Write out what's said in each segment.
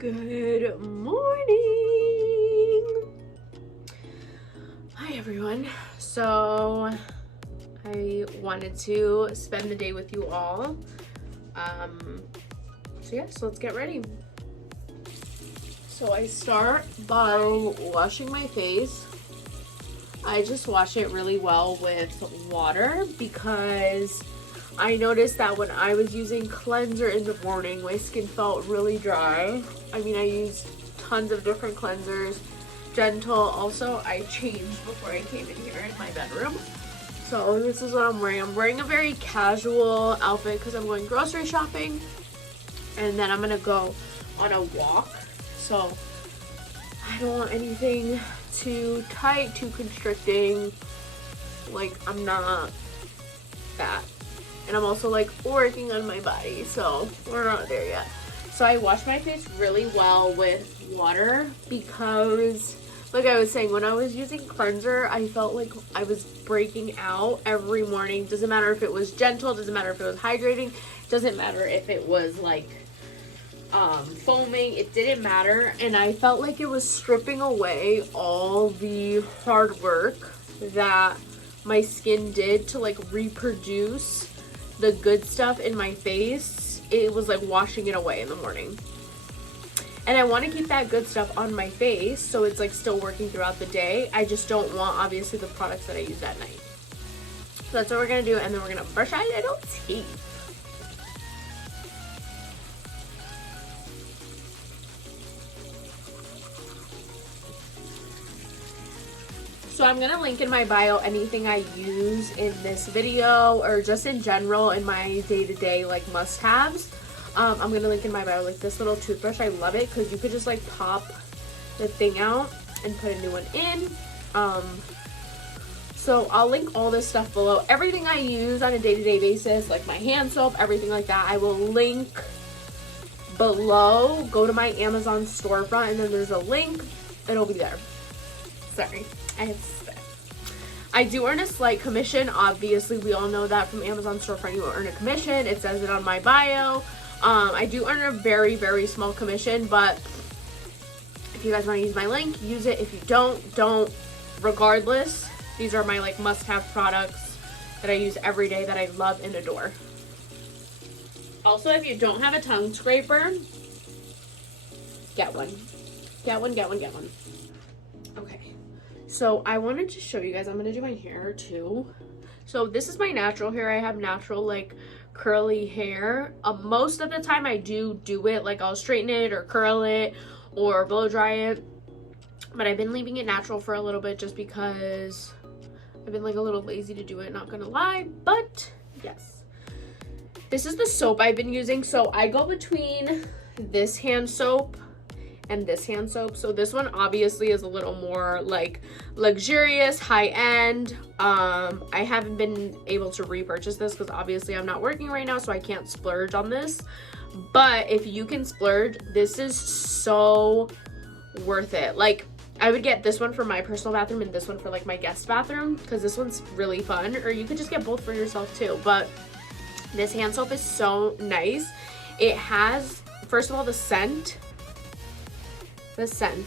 Good morning. Hi everyone. So I wanted to spend the day with you all. So let's get ready. So I start by washing my face. I just wash it really well with water because I noticed that when I was using cleanser in the morning, my skin felt really dry. I mean, I used tons of different cleansers. Gentle. Also, I changed before I came in here in my bedroom. So this is what I'm wearing. I'm wearing a very casual outfit because I'm going grocery shopping. And then I'm going to go on a walk. So I don't want anything too tight, too constricting. Like, I'm not fat. And I'm also like working on my body, so we're not there yet. So I wash my face really well with water because, like I was saying, when I was using cleanser, I felt like I was breaking out every morning. Doesn't matter if it was gentle, doesn't matter if it was hydrating, doesn't matter if it was like foaming, it didn't matter. And I felt like it was stripping away all the hard work that my skin did to like reproduce the good stuff in my face. It was like washing it away in the morning. And I want to keep that good stuff on my face so it's like still working throughout the day. I just don't want obviously the products that I use at night. So that's what we're going to do, and then we're going to brush our little teeth. So I'm going to link in my bio anything I use in this video or just in general in my day-to-day like must-haves. I'm going to link in my bio like this little toothbrush. I love it because you could just like pop the thing out and put a new one in. So I'll link all this stuff below. Everything I use on a day-to-day basis, like my hand soap, everything like that, I will link below. Go to my Amazon storefront and then there's a link. It'll be there. Sorry. I do earn a slight commission. Obviously, we all know that from Amazon storefront you will earn a commission. It says it on my bio. I do earn a very, very small commission, but if you guys want to use my link, use it. If you don't. Regardless, these are my like must-have products that I use every day that I love and adore. Also, if you don't have a tongue scraper, get one. Get one. Okay. So I wanted to show you guys, I'm going to do my hair too. So this is my natural hair. I have natural like curly hair. Most of the time I do it, like I'll straighten it or curl it or blow dry it. But I've been leaving it natural for a little bit just because I've been like a little lazy to do it, not going to lie. But yes, this is the soap I've been using. So I go between this hand soap and this hand soap. So this one obviously is a little more like luxurious, high-end. I haven't been able to repurchase this because obviously I'm not working right now, so I can't splurge on this. But if you can splurge, this is so worth it. Like, I would get this one for my personal bathroom and this one for like my guest bathroom because this one's really fun. Or you could just get both for yourself too. But this hand soap is so nice. It has, first of all, the scent. The scent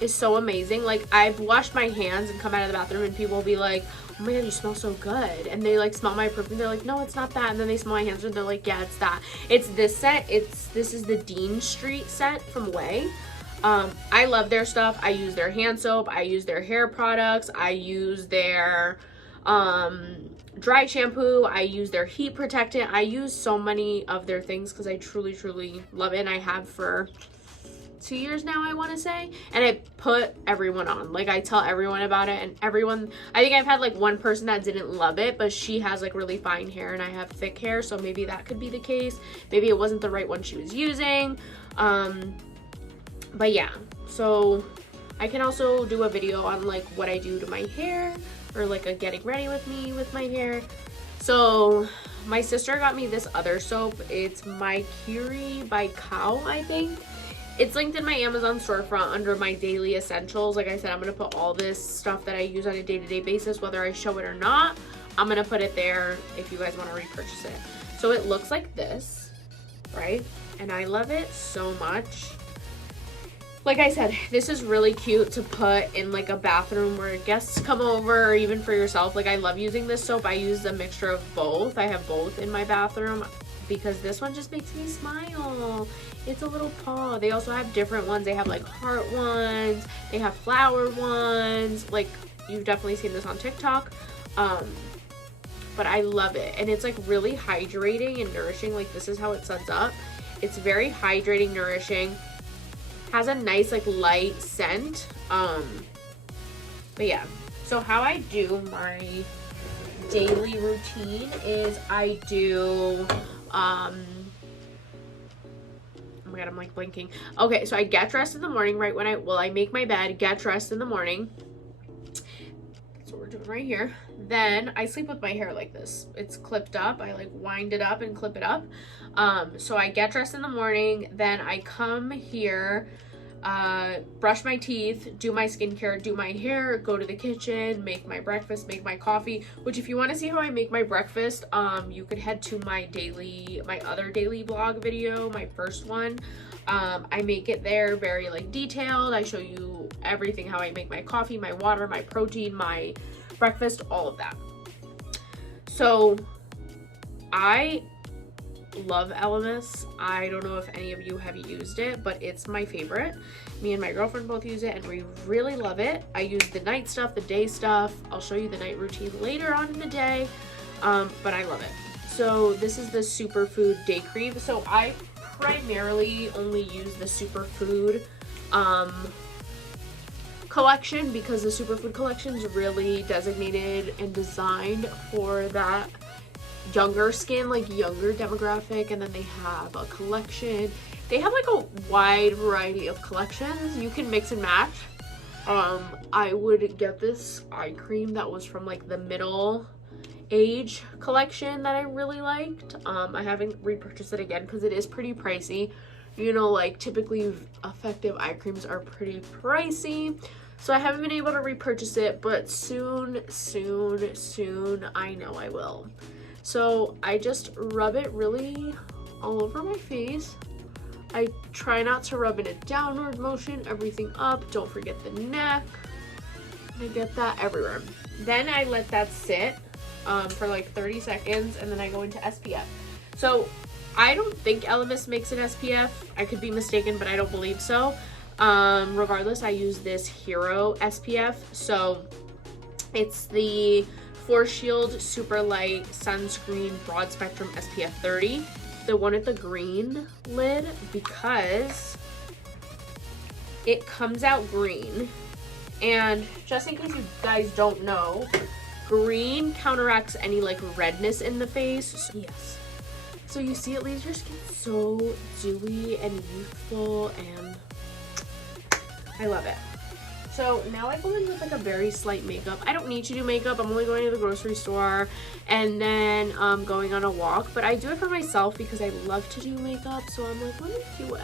is so amazing. Like, I've washed my hands and come out of the bathroom and people will be like, oh my god, you smell so good, and they like smell my perfume, they're like, no, it's not that, and then they smell my hands and they're like, yeah, it's that. It's this scent. This is the Dean Street scent from Way. I love their stuff. I use their hand soap, I use their hair products, I use their dry shampoo, I use their heat protectant. I use so many of their things because I truly love it, and I have for 2 years now, I want to say. And I put everyone on, like I tell everyone about it, and everyone, I think I've had like one person that didn't love it, but she has like really fine hair and I have thick hair, so maybe that could be the case. Maybe it wasn't the right one she was using. But yeah, so I can also do a video on like what I do to my hair, or like a getting ready with me with my hair. So my sister got me this other soap. It's My Curie by Cow, I think. It's linked in my Amazon storefront under my daily essentials. Like I said, I'm going to put all this stuff that I use on a day-to-day basis, whether I show it or not. I'm going to put it there if you guys want to repurchase it. So it looks like this, right? and I love it so much. Like I said, this is really cute to put in like a bathroom where guests come over, or even for yourself. Like, I love using this soap. I use a mixture of both. I have both in my bathroom because this one just makes me smile. It's a little paw. They also have different ones. They have like heart ones, they have flower ones. Like, you've definitely seen this on TikTok. But I love it, and it's like really hydrating and nourishing. Like, this is how it suds up. It's very hydrating, nourishing, has a nice like light scent. But yeah, so how I do my daily routine is I do oh my god, I'm like blinking. Okay, so I get dressed in the morning right when I make my bed, get dressed in the morning. That's what we're doing right here. Then I sleep with my hair like this. It's clipped up. I like wind it up and clip it up. So I get dressed in the morning, then I come here, brush my teeth, do my skincare, do my hair, go to the kitchen, make my breakfast, make my coffee, which if you want to see how I make my breakfast, you could head to my other daily vlog video, my first one. I make it there very like detailed. I show you everything, how I make my coffee, my water, my protein, my breakfast, all of that. So I love Elemis. I don't know if any of you have used it, but it's my favorite. Me and my girlfriend both use it and we really love it. I use the night stuff, the day stuff. I'll show you the night routine later on in the day, but I love it. So this is the Superfood Day Cream. So I primarily only use the Superfood collection because the Superfood collection is really designated and designed for that younger skin, like younger demographic. And then they have a collection, they have like a wide variety of collections you can mix and match. I would get this eye cream that was from like the middle age collection that I really liked. I haven't repurchased it again because it is pretty pricey. You know, like typically effective eye creams are pretty pricey, so I haven't been able to repurchase it, but soon I know I will. So I just rub it really all over my face. I try not to rub in a downward motion, everything up. Don't forget the neck. I get that everywhere. Then I let that sit for like 30 seconds, and then I go into SPF. So I don't think Elemis makes an SPF. I could be mistaken, but I don't believe so. Regardless, I use this Hero SPF. So it's the Force Shield Super Light Sunscreen Broad Spectrum SPF 30. The one with the green lid, because it comes out green. And just in case you guys don't know, green counteracts any like redness in the face. So, yes. So you see, it leaves your skin so dewy and youthful, and I love it. So now I go in with like a very slight makeup. I don't need to do makeup. I'm only going to the grocery store and then going on a walk. But I do it for myself because I love to do makeup. So I'm like, let me do it.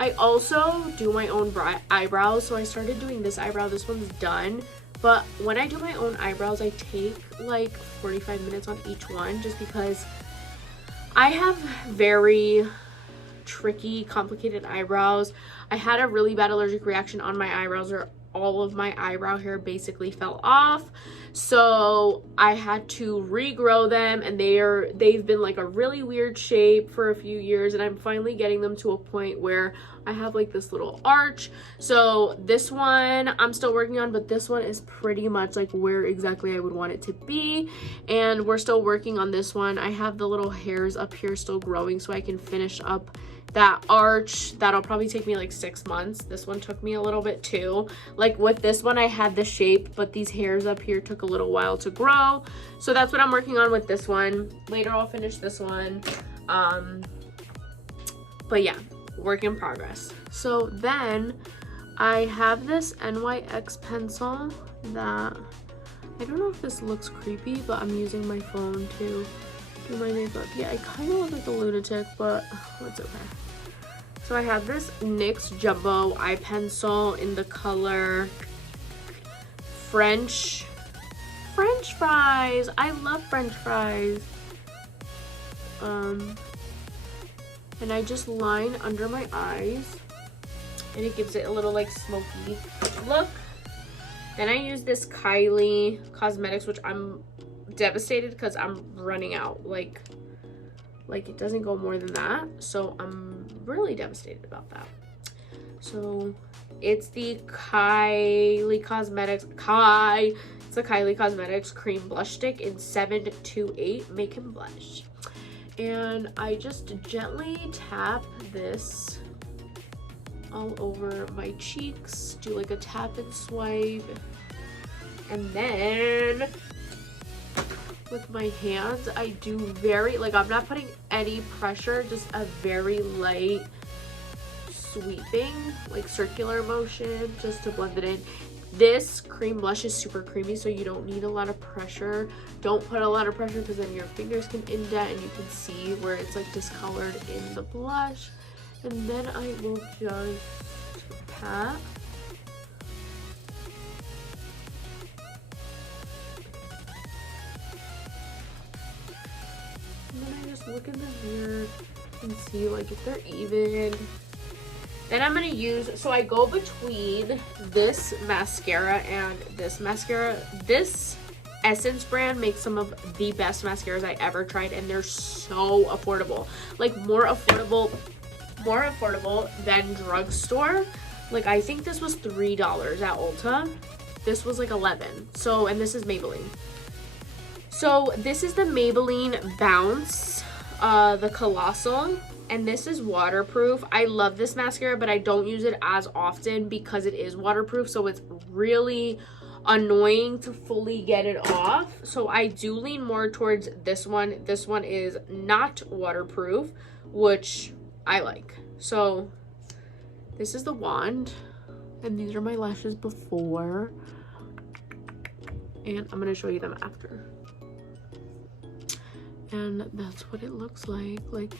I also do my own eyebrows. So I started doing this eyebrow. This one's done. But when I do my own eyebrows, I take like 45 minutes on each one, just because I have very tricky, complicated eyebrows. I had a really bad allergic reaction on my eyebrows, or all of my eyebrow hair basically fell off. So I had to regrow them, and they've been like a really weird shape for a few years, and I'm finally getting them to a point where I have like this little arch. So this one I'm still working on, but this one is pretty much like where exactly I would want it to be, and we're still working on this one. I have the little hairs up here still growing so I can finish up that arch. That'll probably take me like 6 months. This one took me a little bit too. Like with this one, I had the shape, but these hairs up here took a little while to grow. So that's what I'm working on with this one. Later I'll finish this one. But yeah, work in progress. So then I have this NYX pencil that, I don't know if this looks creepy, but I'm using my phone to do my makeup. Yeah, I kind of look like a lunatic, but it's okay. So I have this NYX Jumbo eye pencil in the color French fries. I love French fries. And I just line under my eyes, and it gives it a little like smoky look. Then I use this Kylie Cosmetics, which I'm devastated because I'm running out. Like it doesn't go more than that. So I'm really devastated about that. So it's the Kylie Cosmetics, it's the Kylie Cosmetics Cream Blush Stick in 728 Make and Blush. And I just gently tap this all over my cheeks, do like a tap and swipe, and then with my hands I do very, like, I'm not putting any pressure, just a very light sweeping, like circular motion, just to blend it in. This cream blush is super creamy, so you don't need a lot of pressure. Don't put a lot of pressure because then your fingers can indent and you can see where it's like discolored in the blush. And then I will just pat. And then I just look in the mirror and see like if they're even. Then I'm gonna use, so I go between this mascara and this mascara. This Essence brand makes some of the best mascaras I ever tried, and they're so affordable. Like more affordable than drugstore. Like I think this was $3 at Ulta. This was like $11. So, and this is Maybelline. So this is the Maybelline Bounce, the Colossal. And this is waterproof. I love this mascara, but I don't use it as often because it is waterproof. So it's really annoying to fully get it off. So I do lean more towards this one. This one is not waterproof, which I like. So this is the wand. And these are my lashes before. And I'm going to show you them after. And that's what it looks like.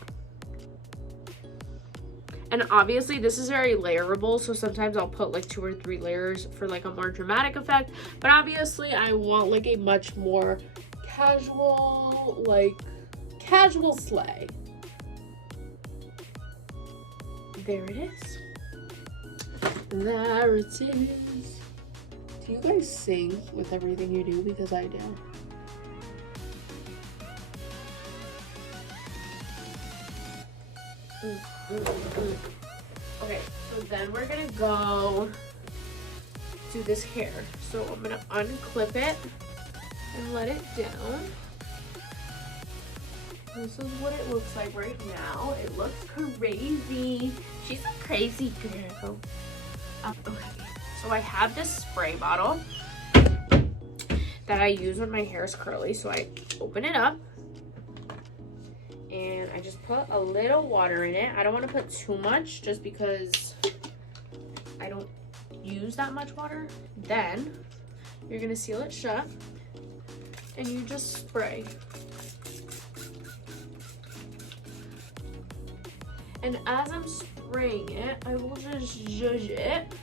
And obviously this is very layerable, so sometimes I'll put like 2 or 3 layers for like a more dramatic effect, but obviously I want like a much more casual, like casual slay. There it is. There it is. Do you guys sing with everything you do? Because I do. Okay, so then we're gonna go do this hair. So I'm gonna unclip it and let it down. This is what it looks like right now. It looks crazy. She's a crazy girl. Okay, so I have this spray bottle that I use when my hair is curly. So I open it up. And I just put a little water in it. I don't want to put too much just because I don't use that much water. Then you're going to seal it shut and you just spray. And as I'm spraying it, I will just zhuzh it.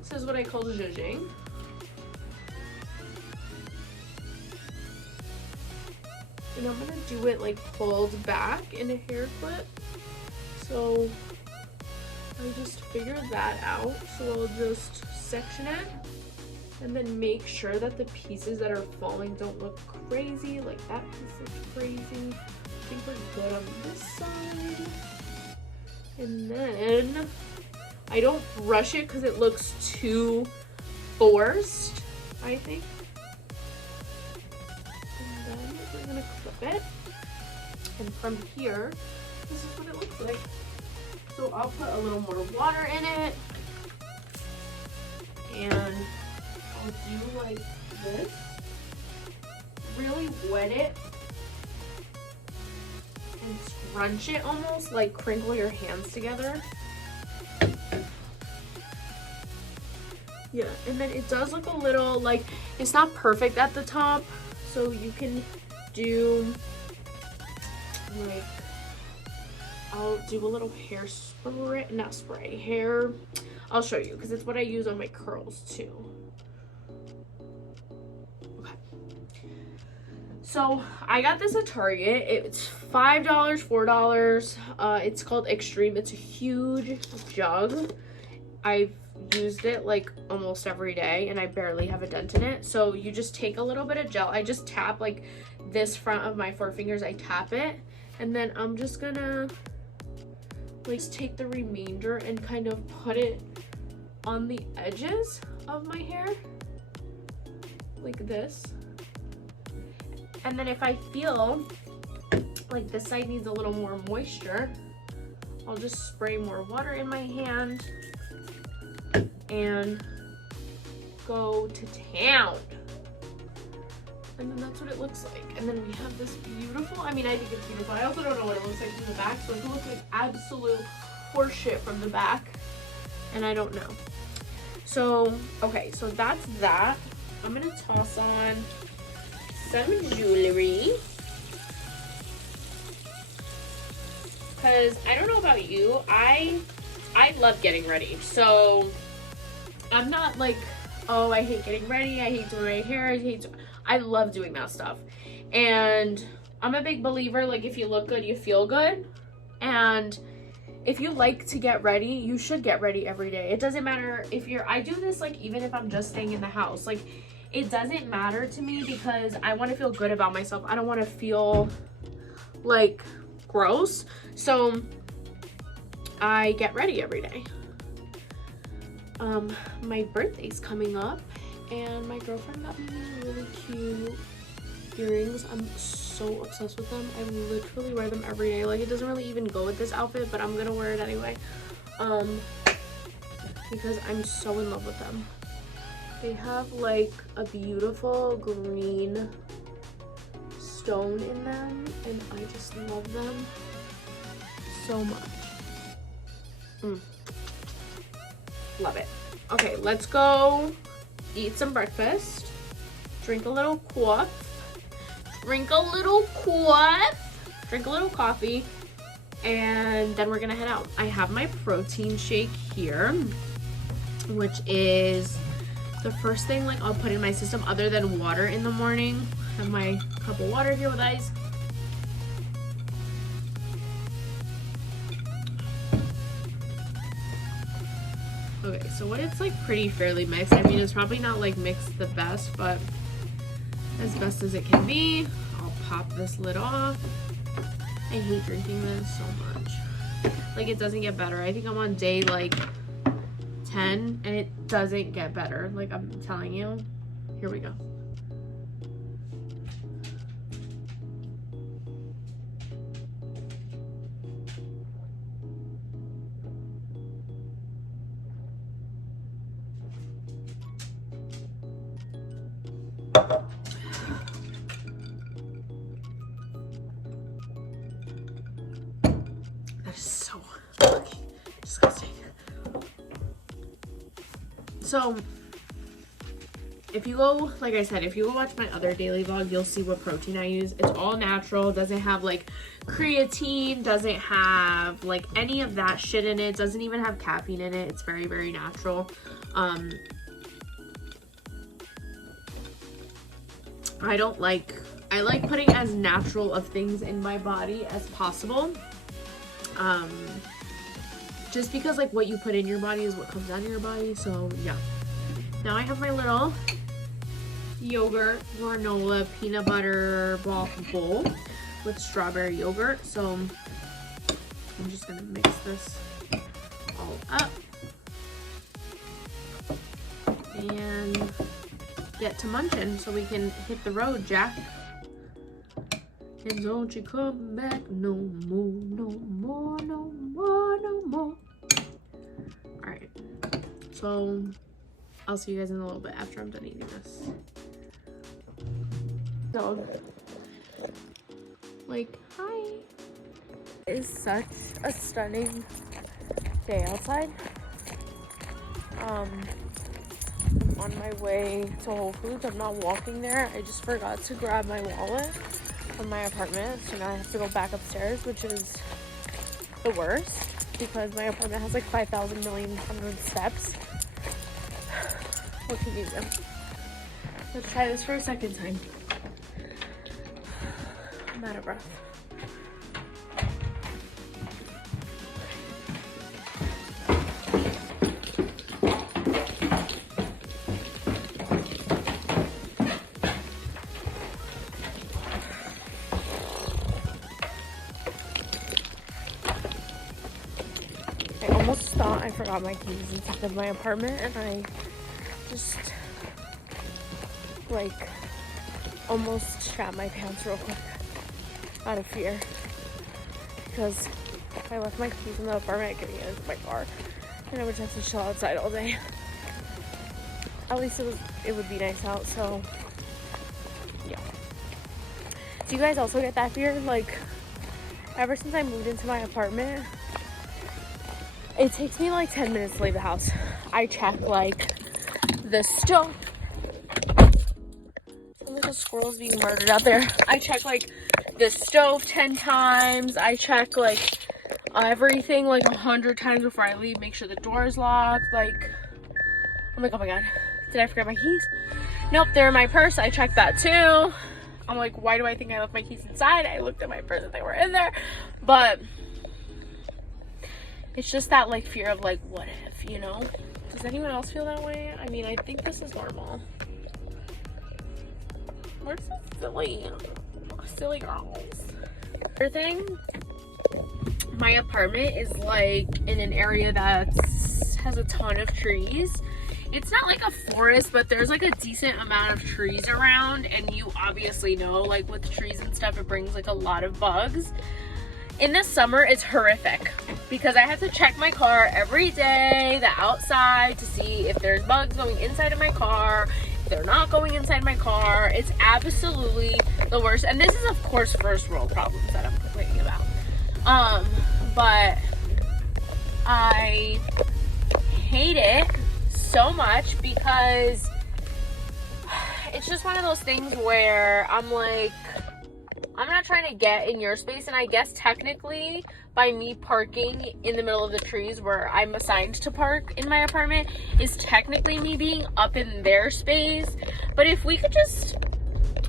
This is what I call zhuzhing. And I'm gonna do it like pulled back in a hair clip. So I just figured that out. So I'll just section it and then make sure that the pieces that are falling don't look crazy. Like that piece looks crazy. I think we're good on this side. And then I don't brush it because it looks too forced, I think. I'm gonna clip it, and from here this is what it looks like. So I'll put a little more water in it and I'll do like this, really wet it and scrunch it, almost like crinkle your hands together. Yeah, and then it does look a little like it's not perfect at the top, so you can do like, I'll do a little hair spray, not spray, hair, I'll show you because it's what I use on my curls too. Okay, So I got this at Target. It's $5, $4. It's called Extreme. It's a huge jug. I've used it like almost every day and I barely have a dent in it. So you just take a little bit of gel. I just tap like this front of my forefingers. I tap it and then I'm just gonna like take the remainder and kind of put it on the edges of my hair like this. And then if I feel like this side needs a little more moisture, I'll just spray more water in my hand and go to town. And then that's what it looks like. And then we have this beautiful, I mean, I think it's beautiful. I also don't know what it looks like from the back, so it could look like absolute horseshit from the back. And I don't know. So, okay, so that's that. I'm gonna toss on some jewelry. Because I don't know about you, I love getting ready. So I'm not like, oh, I hate getting ready, I hate doing my hair, I love doing that stuff. And I'm a big believer, like, if you look good, you feel good. And if you like to get ready, you should get ready every day. It doesn't matter if I do this, like, even if I'm just staying in the house. Like, it doesn't matter to me because I want to feel good about myself. I don't want to feel, like, gross. So I get ready every day. My birthday's coming up and my girlfriend got me these really cute earrings. I'm so obsessed with them. I literally wear them every day. Like, it doesn't really even go with this outfit, but I'm gonna wear it anyway, because I'm so in love with them. They have like a beautiful green stone in them and I just love them so much. Love it. Okay, let's go eat some breakfast, drink a little coffee, and then we're gonna head out. I have my protein shake here, which is the first thing like I'll put in my system other than water in the morning. I have my cup of water here with ice. Okay, so when it's like pretty fairly mixed, I mean, it's probably not like mixed the best, but as best as it can be. I'll pop this lid off. I hate drinking this so much. Like, it doesn't get better. I think I'm on day like 10 and it doesn't get better. Like, I'm telling you. Here we go. That is so fucking disgusting. So, if you go, like I said, if you go watch my other daily vlog, you'll see what protein I use. It's all natural. Doesn't have like creatine, doesn't have like any of that shit in it. Doesn't even have caffeine in it. It's very, very natural. I like putting as natural of things in my body as possible. Just because like what you put in your body is what comes out of your body. So yeah. Now I have my little yogurt, granola, peanut butter bowl with strawberry yogurt. So I'm just gonna mix this all up and get to munching so we can hit the road, Jack. And don't you come back no more, no more, no more, no more. Alright, so I'll see you guys in a little bit after I'm done eating this. So, like, hi. It is such a stunning day outside. I'm on my way to Whole Foods. I'm not walking there. I just forgot to grab my wallet from my apartment, so now I have to go back upstairs, which is the worst because my apartment has like 5,000,000,100 steps. What can you do? Let's try this for a second time. I'm out of breath. I almost thought I forgot my keys inside of my apartment, and I just like almost shat my pants real quick out of fear, because if I left my keys in the apartment, I couldn't get into my car and I would have to chill outside all day. At least it would be nice out. So yeah. Do you guys also get that fear? Like, ever since I moved into my apartment, it takes me like 10 minutes to leave the house. I check like the stove. Some little squirrels being murdered out there. I check like the stove 10 times. I check like everything like 100 times before I leave. Make sure the door is locked. Like, I'm like, oh my god, did I forget my keys? Nope, they're in my purse. I checked that too. I'm like, why do I think I left my keys inside? I looked at my purse and they were in there. But it's just that like fear of like, what if, you know? Does anyone else feel that way? I mean, I think this is normal. We're so silly girls. Other thing, my apartment is like in an area that has a ton of trees. It's not like a forest, but there's like a decent amount of trees around, and you obviously know, like with trees and stuff, it brings like a lot of bugs. In the summer, it's horrific because I have to check my car every day, the outside, to see if there's bugs going inside of my car, if they're not going inside my car. It's absolutely the worst. And this is, of course, first world problems that I'm complaining about. But I hate it so much because it's just one of those things where I'm like, I'm not trying to get in your space, and I guess technically by me parking in the middle of the trees where I'm assigned to park in my apartment is technically me being up in their space. But if we could just,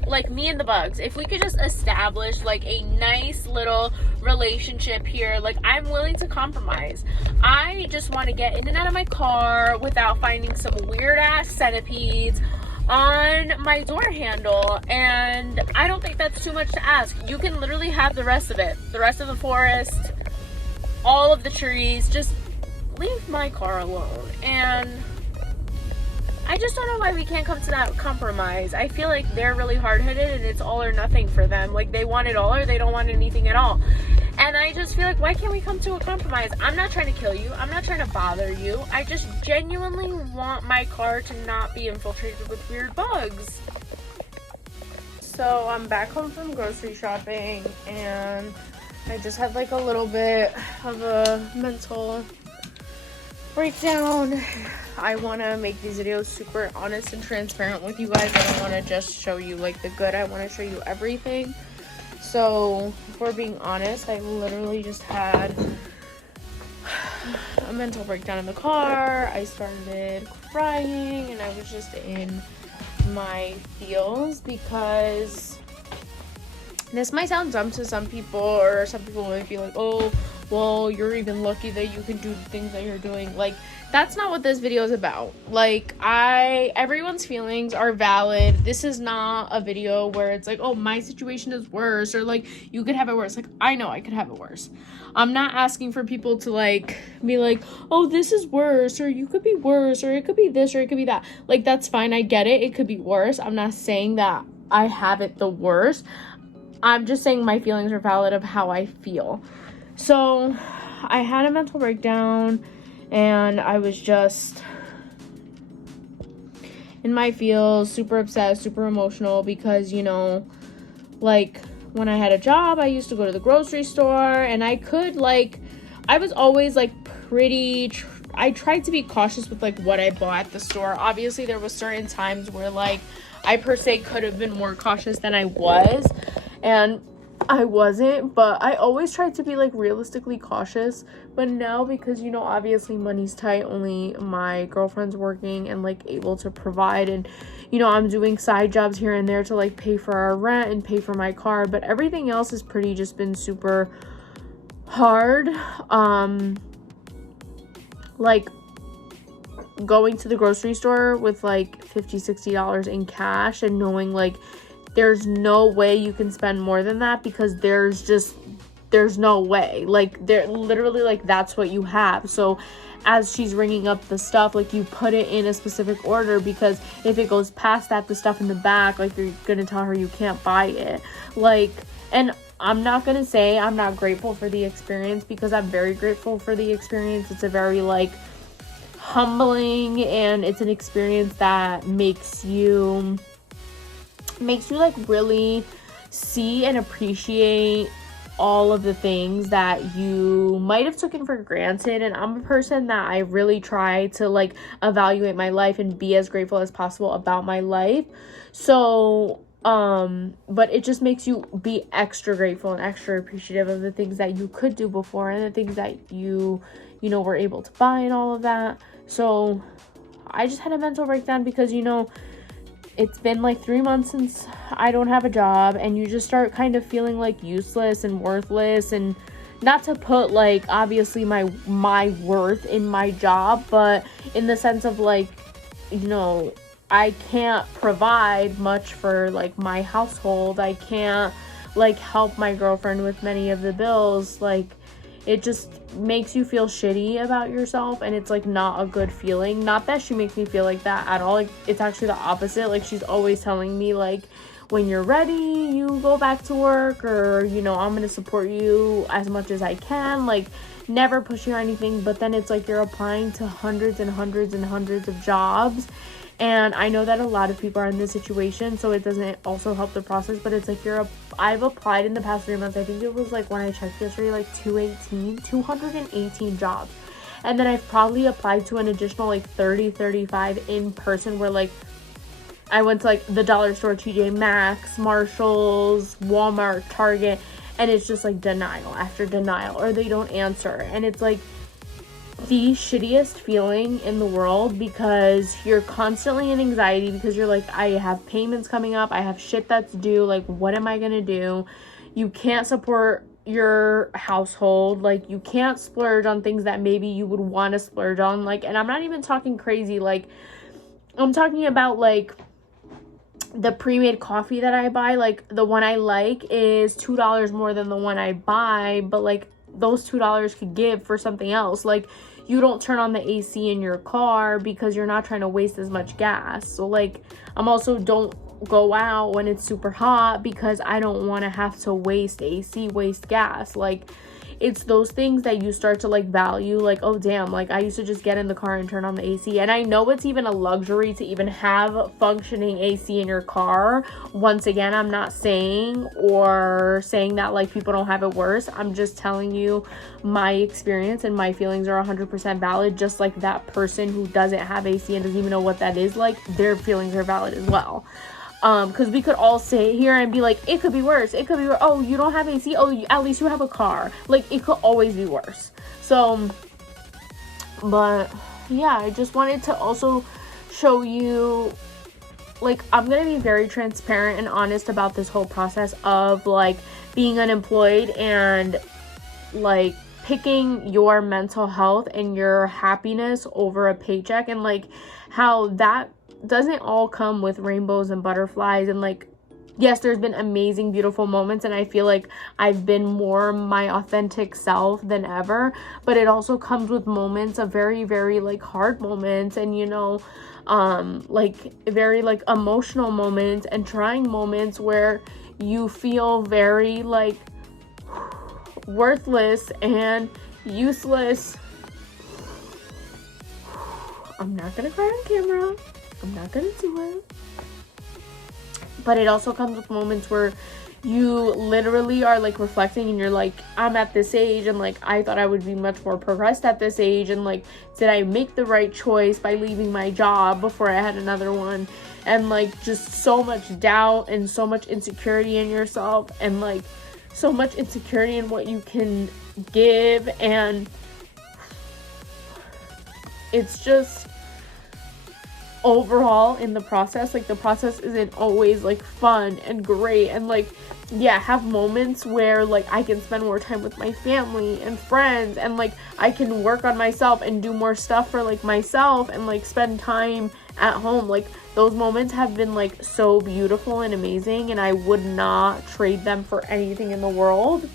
like me and the bugs, if we could just establish like a nice little relationship here, like I'm willing to compromise. I just want to get in and out of my car without finding some weird ass centipedes on my door handle, and I don't think that's too much to ask. You can literally have the rest of it, the rest of the forest, all of the trees. Just leave my car alone. And I just don't know why we can't come to that compromise. I feel like they're really hard-headed and it's all or nothing for them. Like, they want it all or they don't want anything at all. And I just feel like, why can't we come to a compromise? I'm not trying to kill you. I'm not trying to bother you. I just genuinely want my car to not be infiltrated with weird bugs. So I'm back home from grocery shopping, and I just had like a little bit of a mental breakdown. I want to make these videos super honest and transparent with you guys. I don't want to just show you like the good. I want to show you everything. So, for being honest, I literally just had a mental breakdown in the car. I started crying, and I was just in my feels because this might sound dumb to some people, or some people might be like, oh, well, you're even lucky that you can do the things that you're doing. Like, that's not what this video is about. Like, everyone's feelings are valid. This is not a video where it's like, oh, my situation is worse, or like, you could have it worse. Like, I know I could have it worse. I'm not asking for people to like be like, oh, this is worse, or you could be worse, or it could be this, or it could be that. Like, that's fine. I get it. It could be worse. I'm not saying that I have it the worst. I'm just saying my feelings are valid of how I feel. So I had a mental breakdown, and I was just in my feels, super upset, super emotional, because, you know, like, when I had a job, I used to go to the grocery store, and I could, like, I was always, like, I tried to be cautious with, like, what I bought at the store. Obviously, there was certain times where, like, I per se could have been more cautious than I was, and I wasn't, but I always tried to be like realistically cautious. But now, because you know, obviously money's tight, only my girlfriend's working and like able to provide, and you know, I'm doing side jobs here and there to like pay for our rent and pay for my car, but everything else has pretty just been super hard. Like going to the grocery store with like $50-$60 in cash and knowing like there's no way you can spend more than that, because there's no way, like they're literally like that's what you have. So as she's ringing up the stuff, like you put it in a specific order, because if it goes past that, the stuff in the back, like you're gonna tell her you can't buy it. Like, and I'm not gonna say I'm not grateful for the experience, because I'm very grateful for the experience. It's a very like humbling, and it's an experience that makes you like really see and appreciate all of the things that you might have taken for granted. And I'm a person that I really try to like evaluate my life and be as grateful as possible about my life. So but it just makes you be extra grateful and extra appreciative of the things that you could do before, and the things that you know were able to buy and all of that. So I just had a mental breakdown, because you know, it's been like 3 months since I don't have a job, and you just start kind of feeling like useless and worthless. And not to put like obviously my worth in my job, but in the sense of like, you know, I can't provide much for like my household. I can't like help my girlfriend with many of the bills. Like, it just makes you feel shitty about yourself, and it's like not a good feeling. Not that she makes me feel like that at all. Like, it's actually the opposite. Like, she's always telling me like, when you're ready, you go back to work, or you know, I'm gonna support you as much as I can. Like, never pushing or anything. But then it's like you're applying to hundreds and hundreds and hundreds of jobs, and I know that a lot of people are in this situation, so it doesn't also help the process. But it's like I've applied in the past 3 months. I think it was like, when I checked yesterday, like 218 jobs. And then I've probably applied to an additional like 35 in person, where like I went to like the dollar store, TJ Maxx, Marshalls, Walmart, Target, and it's just like denial after denial, or they don't answer. And it's like the shittiest feeling in the world, because you're constantly in anxiety, because you're like, I have payments coming up, I have shit that's due, like what am I gonna do? You can't support your household, like you can't splurge on things that maybe you would want to splurge on. Like, and I'm not even talking crazy, like I'm talking about like the pre-made coffee that I buy. Like, the one I like is $2 more than the one I buy, but like those $2 could give for something else. Like, you don't turn on the AC in your car because you're not trying to waste as much gas. So like, I'm also don't go out when it's super hot, because I don't want to have to waste AC, waste gas. Like, it's those things that you start to like value. Like, oh damn, like I used to just get in the car and turn on the AC. And I know it's even a luxury to even have functioning AC in your car. Once again, I'm not saying that like people don't have it worse. I'm just telling you my experience, and my feelings are 100% valid. Just like that person who doesn't have AC and doesn't even know what that is, like their feelings are valid as well. Because we could all sit here and be like, it could be worse. It could be, oh, you don't have AC. Oh, at least you have a car. Like, it could always be worse. So, but yeah, I just wanted to also show you, like, I'm going to be very transparent and honest about this whole process of like being unemployed, and like picking your mental health and your happiness over a paycheck, and like how that doesn't all come with rainbows and butterflies. And like, yes, there's been amazing, beautiful moments, and I feel like I've been more my authentic self than ever, but it also comes with moments of very, very like hard moments, and you know, like very like emotional moments and trying moments where you feel very like worthless and useless. I'm not gonna cry on camera. I'm not gonna do it. But it also comes with moments where you literally are like reflecting, and you're like, I'm at this age, and like I thought I would be much more progressed at this age, and like, did I make the right choice by leaving my job before I had another one? And like, just so much doubt and so much insecurity in yourself, and like so much insecurity in what you can give, and it's just overall in the process, like the process isn't always like fun and great, and like yeah, have moments where like I can spend more time with my family and friends, and like I can work on myself and do more stuff for like myself, and like spend time at home. Like those moments have been like so beautiful and amazing, and I would not trade them for anything in the world.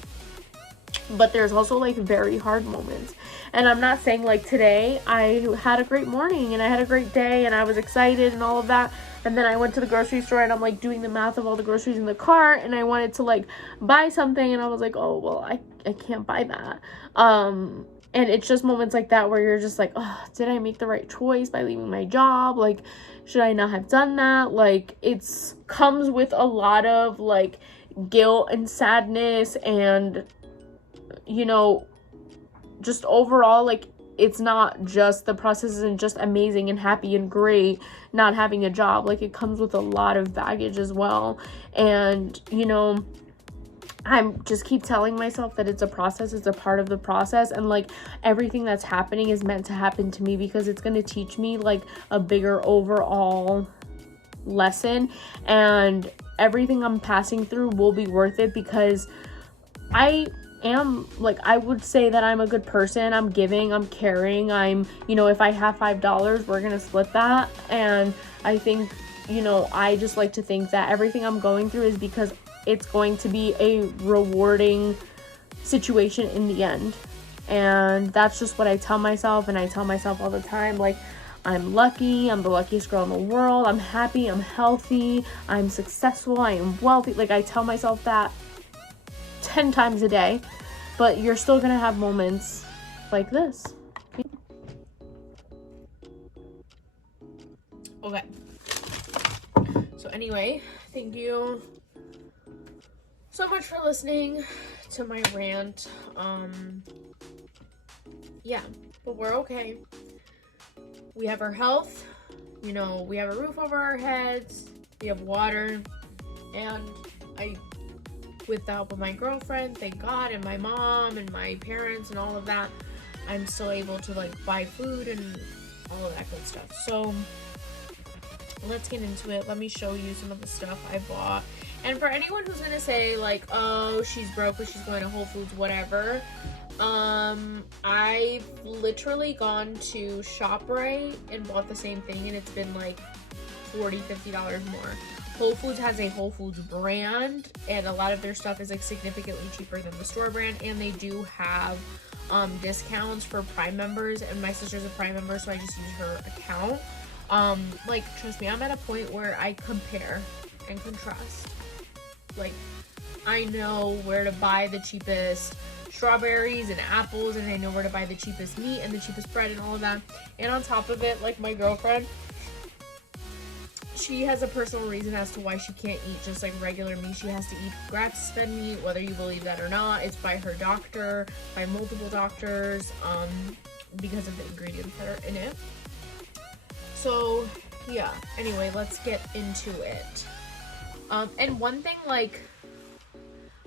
But there's also like very hard moments, and I'm not saying like today I had a great morning and I had a great day and I was excited and all of that, and then I went to the grocery store and I'm like doing the math of all the groceries in the cart, and I wanted to like buy something, and I was like, oh well, I can't buy that. And it's just moments like that where you're just like, oh, did I make the right choice by leaving my job? Like, should I not have done that? Like, it's comes with a lot of like guilt and sadness, and you know, just overall, like, it's not just, the process isn't just amazing and happy and great not having a job. Like, it comes with a lot of baggage as well. And, you know, I'm just keep telling myself that it's a process, it's a part of the process, and like everything that's happening is meant to happen to me because it's going to teach me like a bigger overall lesson, and everything I'm passing through will be worth it because I would say that I'm a good person. I'm giving, I'm caring, I'm, you know, if I have $5, we're gonna split that. And I think, you know, I just like to think that everything I'm going through is because it's going to be a rewarding situation in the end. And that's just what I tell myself, and I tell myself all the time, like, I'm lucky, I'm the luckiest girl in the world, I'm happy, I'm healthy, I'm successful, I am wealthy. Like, I tell myself that 10 times a day, but you're still gonna have moments like this. Okay. So anyway, thank you so much for listening to my rant. Yeah, but we're okay. We have our health, you know, we have a roof over our heads, we have water, and with the help of my girlfriend, thank God, and my mom and my parents and all of that, I'm still able to like buy food and all of that good stuff. So let's get into it. Let me show you some of the stuff I bought. And for anyone who's gonna say like, oh, she's broke or she's going to Whole Foods, whatever, I've literally gone to ShopRite and bought the same thing, and it's been like $40-50 more. Whole Foods has a Whole Foods brand, and a lot of their stuff is like significantly cheaper than the store brand, and they do have discounts for Prime members, and my sister's a Prime member, so I just use her account. Like, trust me, I'm at a point where I compare and contrast. Like, I know where to buy the cheapest strawberries and apples, and I know where to buy the cheapest meat and the cheapest bread and all of that. And on top of it, like, my girlfriend, she has a personal reason as to why she can't eat just like regular meat. She has to eat grass-fed meat, whether you believe that or not. It's by her doctor, by multiple doctors, because of the ingredients that are in it. So yeah, anyway, let's get into it. And one thing, like,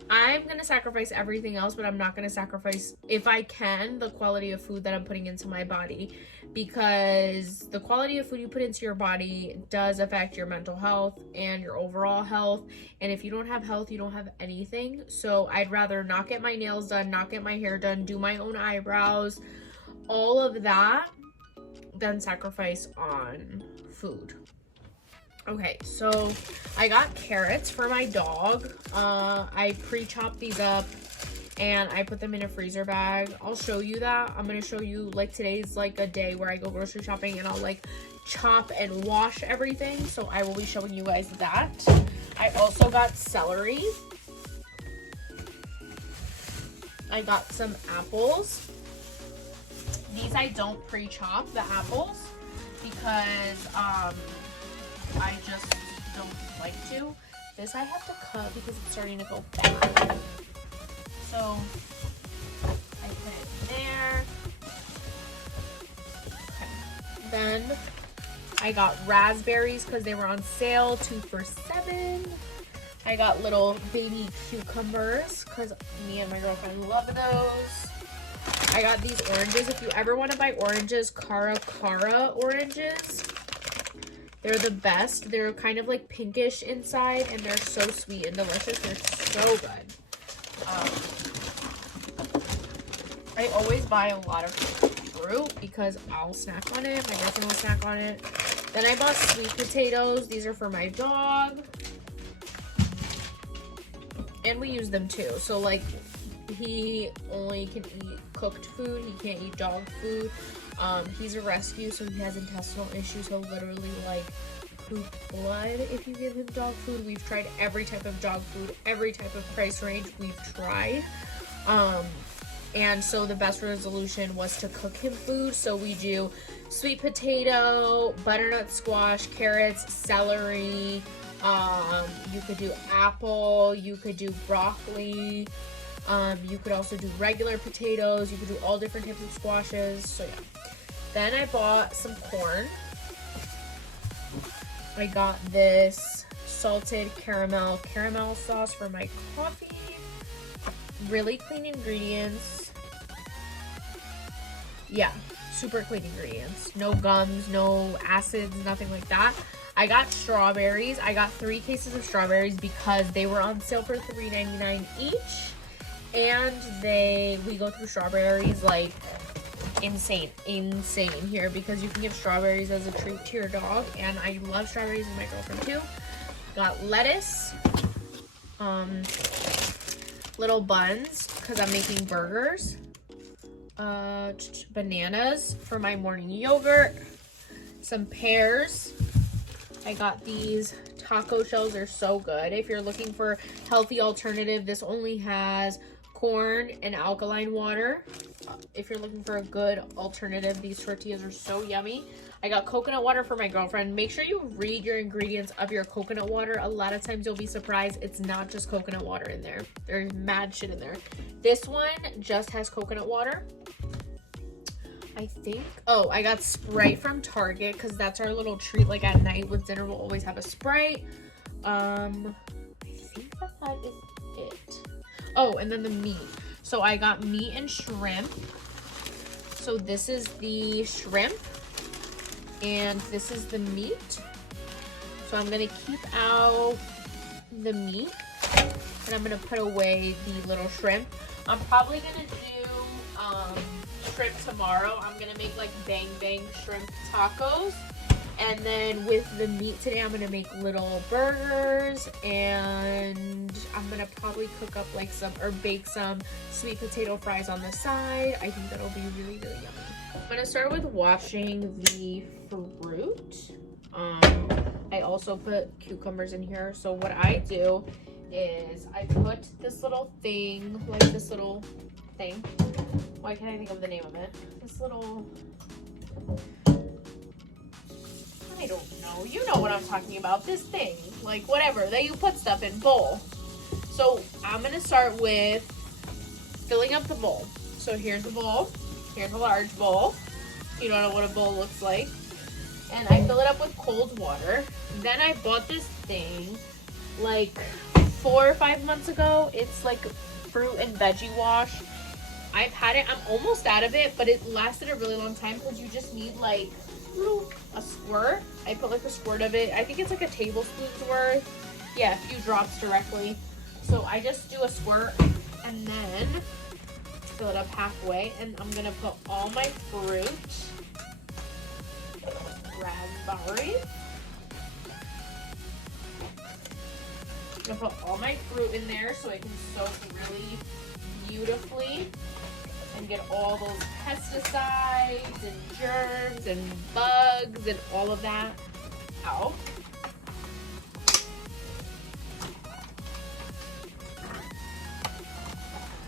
I'm gonna sacrifice everything else, but I'm not gonna sacrifice, if I can, the quality of food that I'm putting into my body, because the quality of food you put into your body does affect your mental health and your overall health. And if you don't have health, you don't have anything. So I'd rather not get my nails done, not get my hair done, do my own eyebrows, all of that, than sacrifice on food. Okay, so I got carrots for my dog. I pre-chopped these up and I put them in a freezer bag. I'll show you that. I'm gonna show you, like, today's like a day where I go grocery shopping and I'll like chop and wash everything. So I will be showing you guys that. I also got celery. I got some apples. These I don't pre-chop, the apples, because I just don't like to. This I have to cut because it's starting to go bad. So I put it there. Okay. Then I got raspberries because they were on sale, 2 for $7. I got little baby cucumbers because me and my girlfriend love those. I got these oranges. If you ever want to buy oranges, Cara oranges. They're the best. They're kind of like pinkish inside, and they're so sweet and delicious. They're so good. I always buy a lot of fruit because I'll snack on it. My girlfriend will snack on it. Then I bought sweet potatoes. These are for my dog. And we use them too. So like, he only can eat cooked food. He can't eat dog food. He's a rescue, so he has intestinal issues. He'll literally like poop blood if you give him dog food. We've tried every type of dog food, every type of price range we've tried. And so the best resolution was to cook him food. So we do sweet potato, butternut squash, carrots, celery. You could do apple, you could do broccoli. You could also do regular potatoes. You could do all different types of squashes. So yeah. Then I bought some corn. I got this salted caramel sauce for my coffee. Really clean ingredients. Yeah, super clean ingredients. No gums, no acids, nothing like that. I got strawberries. I got 3 cases of strawberries because they were on sale for $3.99 each. And we go through strawberries like insane here because you can give strawberries as a treat to your dog. And I love strawberries and my girlfriend too. Got lettuce, little buns because I'm making burgers, bananas for my morning yogurt, some pears. I got these taco shells. They're so good. If you're looking for healthy alternative, this only has corn and alkaline water. If you're looking for a good alternative, these tortillas are so yummy. I got coconut water for my girlfriend. Make sure you read your ingredients of your coconut water. A lot of times you'll be surprised it's not just coconut water in there. There's mad shit in there. This one just has coconut water. I think, oh, I got Sprite from Target because that's our little treat. Like at night with dinner, we'll always have a Sprite. I think that is it. Oh, and then the meat. So I got meat and shrimp. So this is the shrimp and this is the meat. So I'm gonna keep out the meat and I'm gonna put away the little shrimp. I'm probably gonna do shrimp tomorrow. I'm gonna make like bang bang shrimp tacos, and then with the meat today I'm gonna make little burgers, and I'm gonna probably cook up like bake some sweet potato fries on the side. I think that'll be really yummy. I'm gonna start with washing the fruit. I also put cucumbers in here. So what I do is I put this little thing, like this little thing. Why can't I think of the name of it? This little, I don't know. You know what I'm talking about. This thing, like whatever, that you put stuff in, bowl. So I'm going to start with filling up the bowl. So here's the bowl. Here's a large bowl. You don't know what a bowl looks like. And I fill it up with cold water. Then I bought this thing like 4 or 5 months ago. It's like fruit and veggie wash. I've had it. I'm almost out of it, but it lasted a really long time because you just need like a squirt. I put like a squirt of it. I think it's like a tablespoon's worth. Yeah, a few drops directly. So I just do a squirt and then fill it up halfway. And I'm going to put all my fruit. Raspberry. I'm going to put all my fruit in there so it can soak really beautifully and get all those pesticides and germs and bugs and all of that out.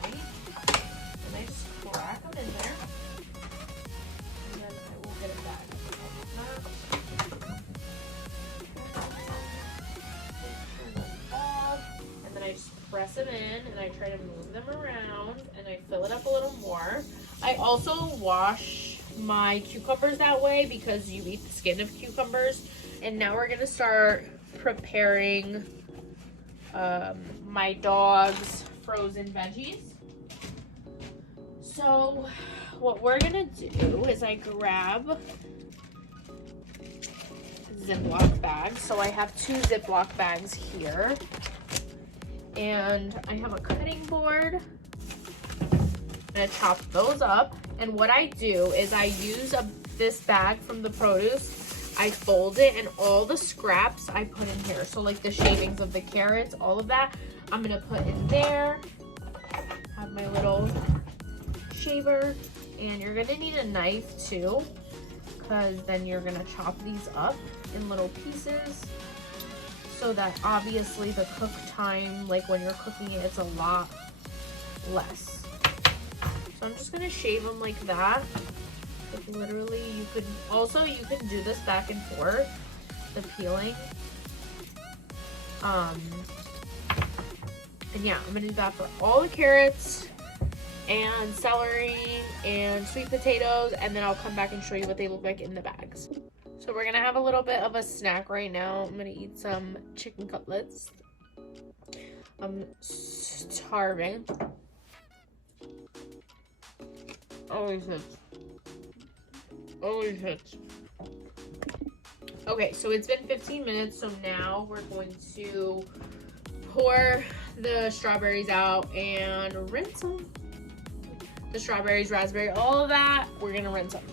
Okay. And I just crack them in there. And then I will get it back. And then I just press them in and I try to move them around and I fill it up a little more. I also wash my cucumbers that way because you eat the skin of cucumbers. And now we're gonna start preparing my dog's frozen veggies. So what we're gonna do is I grab Ziploc bags. So I have 2 Ziploc bags here, and I have a cutting board. I'm gonna chop those up, and what I do is I use this bag from the produce. I fold it, and all the scraps I put in here. So like the shavings of the carrots, all of that, I'm gonna put in there. Have my little shaver, and you're gonna need a knife too, because then you're gonna chop these up in little pieces so that obviously the cook time, like when you're cooking it, it's a lot less. So I'm just gonna shave them like that. Like literally, you could do this back and forth, the peeling. And yeah, I'm gonna do that for all the carrots and celery and sweet potatoes, and then I'll come back and show you what they look like in the bags. So we're gonna have a little bit of a snack right now. I'm gonna eat some chicken cutlets. I'm starving. Always hits. Always hits. Okay, so it's been 15 minutes, so now we're going to pour the strawberries out and rinse them. The strawberries, raspberry, all of that, we're gonna rinse them.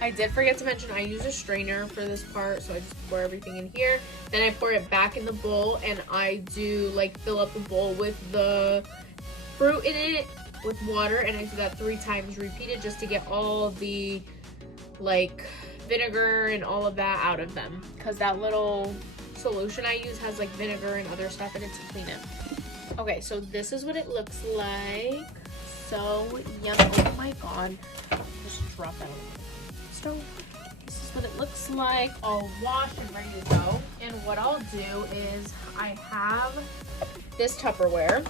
I did forget to mention I use a strainer for this part, so I just pour everything in here. Then I pour it back in the bowl, and I do like fill up the bowl with the fruit in it with water, and I do that 3 times repeated just to get all the like vinegar and all of that out of them, because that little solution I use has like vinegar and other stuff in it to clean it. Okay, so this is what it looks like. So yummy. Oh my god, just drop that over. So this is what it looks like, all washed and ready to go. And what I'll do is I have this Tupperware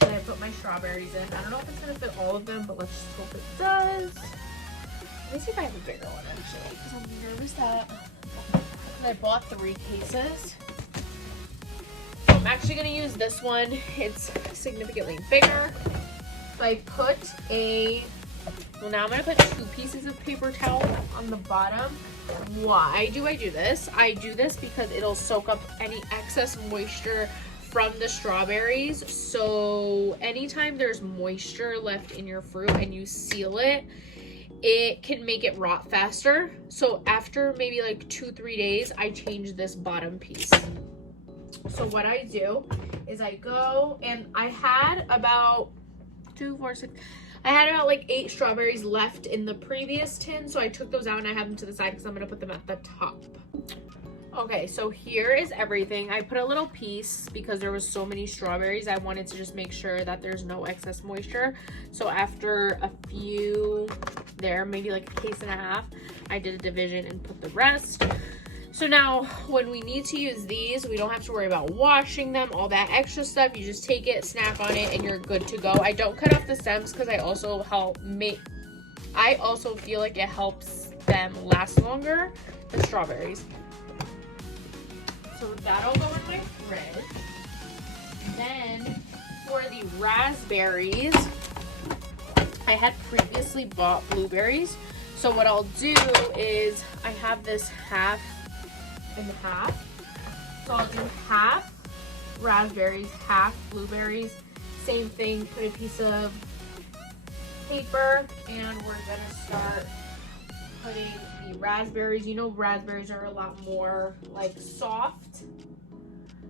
that I put my strawberries in. I don't know if it's gonna fit all of them, but let's just hope it does. Let me see if I have a bigger one actually, because I'm nervous that I bought 3 cases. So I'm actually gonna use this one. It's significantly bigger. So I put now I'm gonna put 2 pieces of paper towel on the bottom. Why do I do this? I do this because it'll soak up any excess moisture from the strawberries. So anytime there's moisture left in your fruit and you seal it, it can make it rot faster. So after maybe like 2-3 days, I change this bottom piece. So what I do is I go, and I had about 2, 4, 6, I had about like 8 strawberries left in the previous tin, so I took those out and I have them to the side because I'm gonna put them at the top. Okay, so here is everything. I put a little piece because there was so many strawberries. I wanted to just make sure that there's no excess moisture. So after a few there, maybe like a case and a half, I did a division and put the rest. So now when we need to use these, we don't have to worry about washing them, all that extra stuff. You just take it, snap on it, and you're good to go. I don't cut off the stems because I also feel like it helps them last longer, the strawberries. So that'll go in my fridge. Then for the raspberries, I had previously bought blueberries. So what I'll do is I have this half and half. So I'll do half raspberries, half blueberries. Same thing, put a piece of paper, and we're gonna start putting the raspberries. You know, raspberries are a lot more like soft,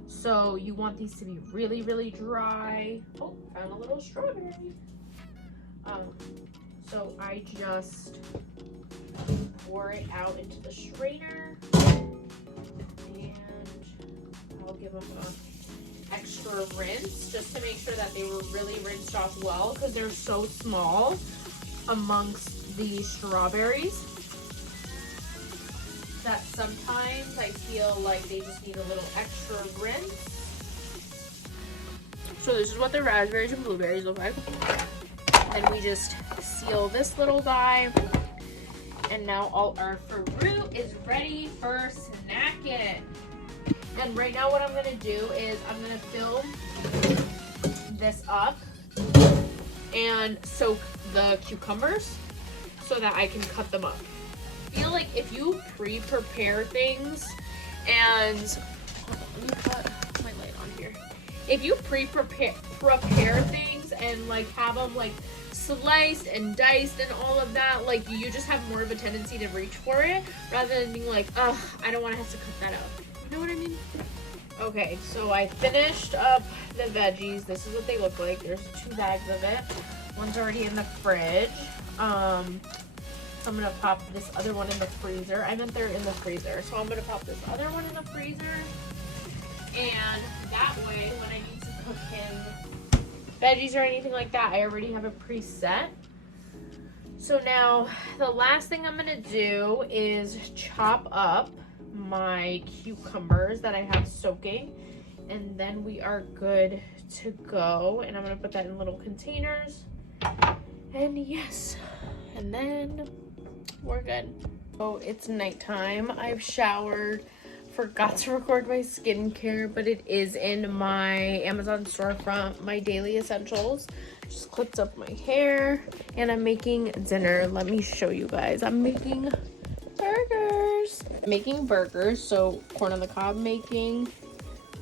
so you want these to be really, really dry. Oh, found a little strawberry. So I just pour it out into the strainer, and I'll give them an extra rinse just to make sure that they were really rinsed off well, because they're so small amongst the strawberries that sometimes I feel like they just need a little extra rinse. So this is what the raspberries and blueberries look like. And we just seal this little guy. And now all our fruit is ready for snacking. And right now what I'm gonna do is I'm gonna fill this up and soak the cucumbers so that I can cut them up. I feel like if you pre-prepare things and let me put my light on here. If you prepare things and like have them like sliced and diced and all of that, like you just have more of a tendency to reach for it rather than being like, ugh, I don't want to have to cut that out. You know what I mean? Okay, so I finished up the veggies. This is what they look like. There's 2 bags of it. One's already in the fridge. So I'm gonna pop this other one in the freezer. I meant they're in the freezer. So I'm gonna pop this other one in the freezer. And that way, when I need to cook in veggies or anything like that, I already have it preset. So now the last thing I'm gonna do is chop up my cucumbers that I have soaking, and then we are good to go. And I'm gonna put that in little containers, and yes, and then we're good. So it's nighttime. I've showered, forgot to record my skincare, but it is in my Amazon storefront, my daily essentials. Just clipped up my hair, and I'm making dinner. Let me show you guys. I'm making burgers. Making burgers, so corn on the cob making,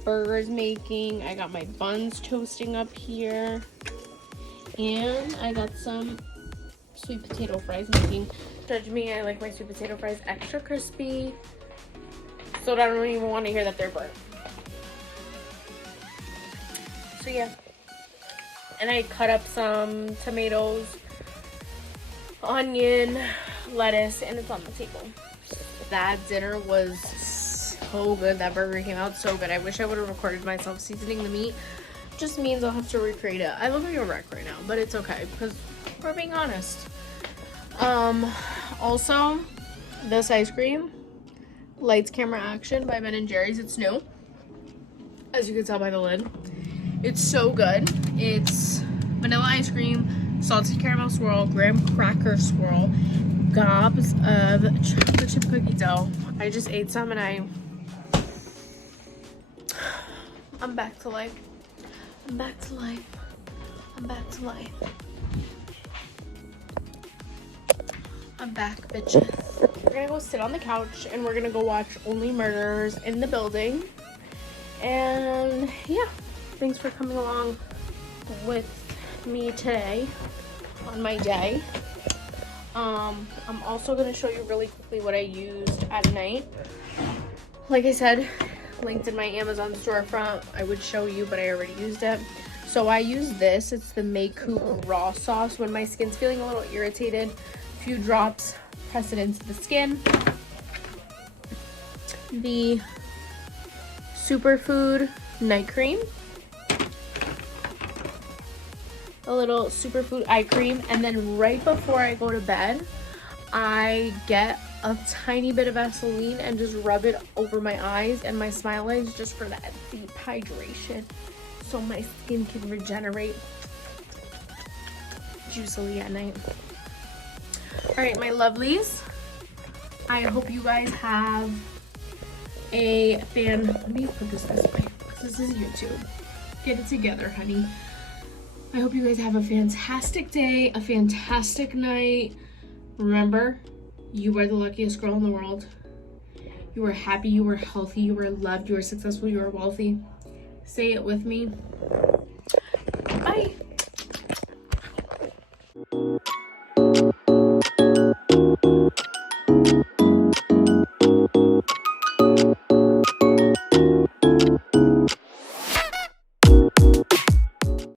burgers making. I got my buns toasting up here, and I got some sweet potato fries making. Judge me, I like my sweet potato fries extra crispy, so I don't even want to hear that they're burnt. So yeah, and I cut up some tomatoes, onion, lettuce, and it's on the table. That dinner was so good. That burger came out so good. I wish I would have recorded myself seasoning the meat. Just means I'll have to recreate it. I look like a wreck right now, but it's okay because we're being honest. Also, this ice cream, Lights Camera Action by Ben & Jerry's. It's new, as you can tell by the lid. It's so good. It's vanilla ice cream, salted caramel swirl, graham cracker swirl, gobs of chocolate chip cookie dough. I just ate some and I'm back to life. I'm back to life. I'm back to life. I'm back, bitches. We're gonna go sit on the couch and we're gonna go watch Only Murders in the Building. And yeah, thanks for coming along with me today on my day. I'm also gonna show you really quickly what I used at night. Like I said, linked in my Amazon storefront. I would show you, but I already used it. So I use this. It's the Makeup Raw Sauce. When my skin's feeling a little irritated, a few drops, press it into the skin. The Superfood Night Cream. A little Superfood eye cream, and then right before I go to bed, I get a tiny bit of Vaseline and just rub it over my eyes and my smile lines just for that deep hydration, so my skin can regenerate juicily at night. All right, my lovelies, I hope you guys have a let me put this way because this is YouTube. Get it together, honey. I hope you guys have a fantastic day, a fantastic night. Remember, you are the luckiest girl in the world. You are happy, you are healthy, you are loved, you are successful, you are wealthy. Say it with me.